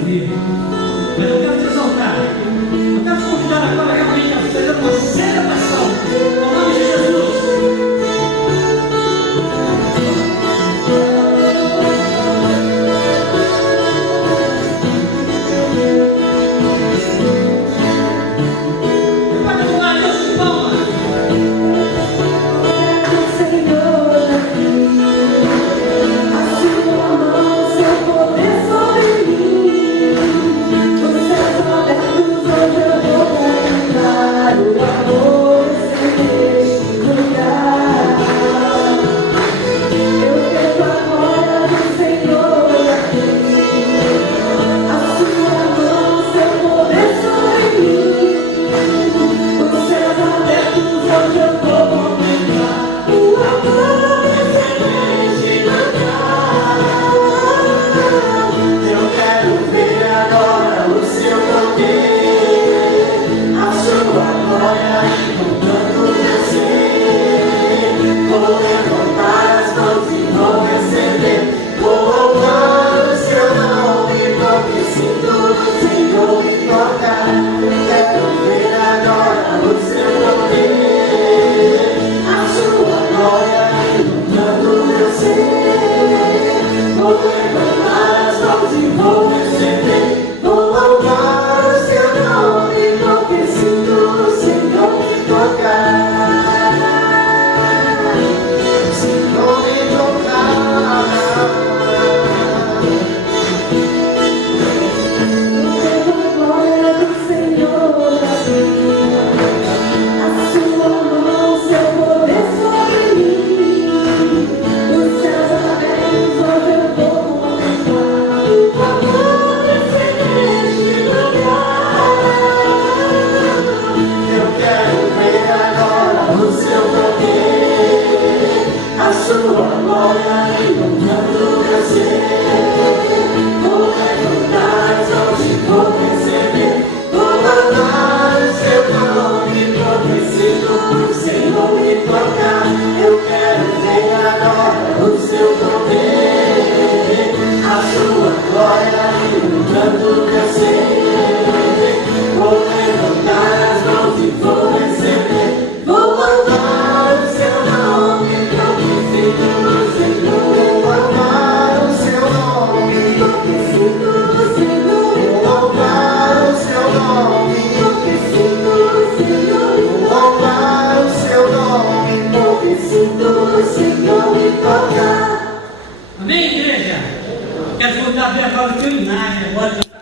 ouvir. Mas eu quero te exaltar. Eu quero te convidar agora realmente a fazer uma celebração. Ao nome de Jesus. Amém, igreja? Quero convidar a ver agora o teu imagem agora.